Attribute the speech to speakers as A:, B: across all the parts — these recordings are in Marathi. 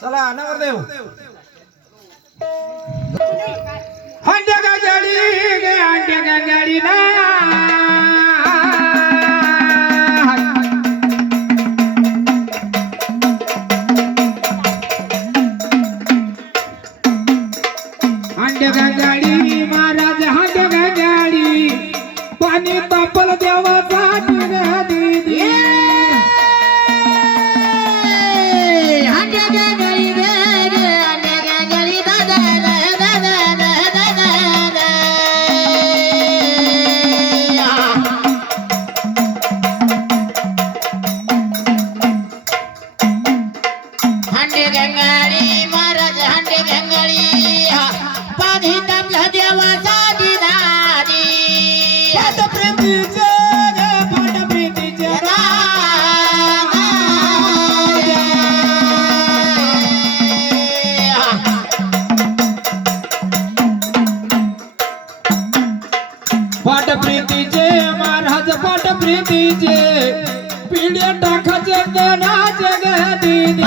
A: चला दुर्ल देव हंड्या गाडी हंड्या गाडी ना
B: गंगाळी महाराज हंडे गंगाळी पाणी तापला देवाचा
A: पाठप्रीतीचे पिढ्या टाकाचे गणाचे ग दीदी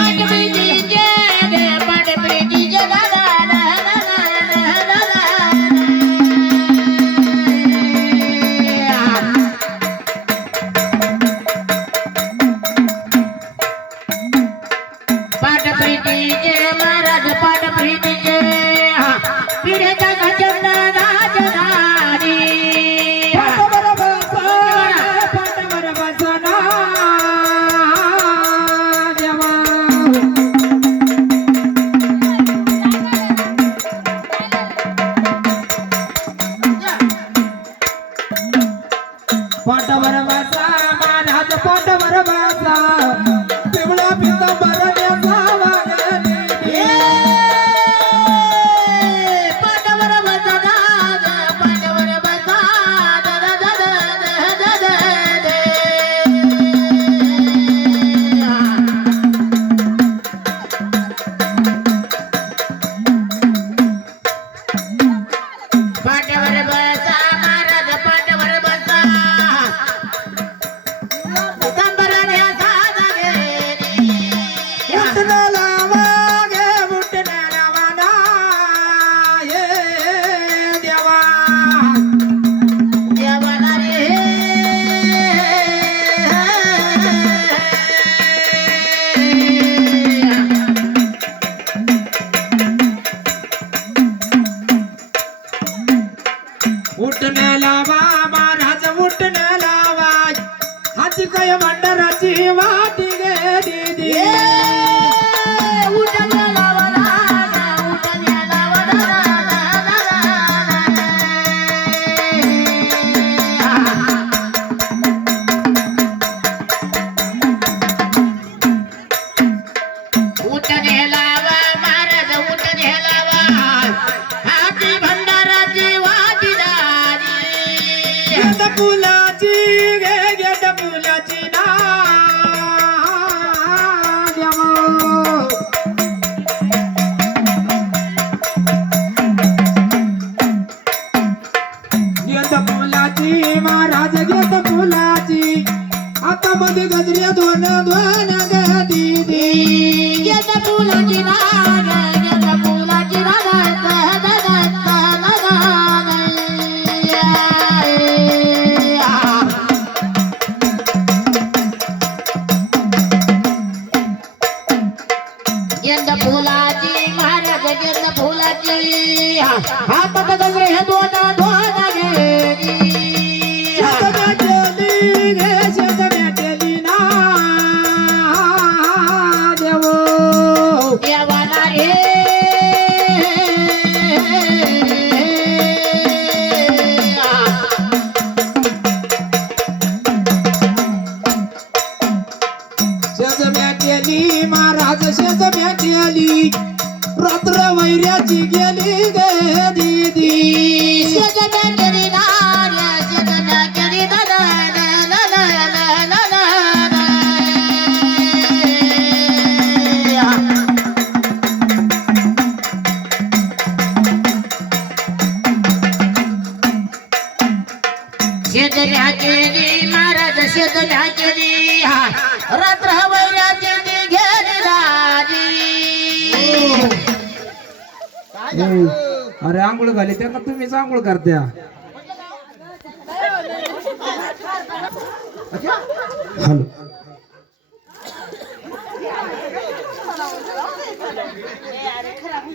B: पाठ प्रीतीचे महाराज पाठ
A: बसा ना, देवा. पाठावर बसा
B: Bye, दारी
A: फुलाची फुलाची ना देवा. फुलाची महाराज गेट फुलाची आता मध्ये गजऱ्या दोन दोन ग दीदी
B: फुलाची ना फुलाची हातात गजरे हे दोन दोन गेली
A: शेतम्या ना
B: देवाला रे
A: शेजम्या केली महाराज शेजम्या केली. रात्र वैऱ्याची गेली ग दीदी.
B: शेत महाराज शेत महाराज रात्र
A: अरे आंघोळ घाली त्यांना तुम्हीच आंघोळ करत्या? हॅलो.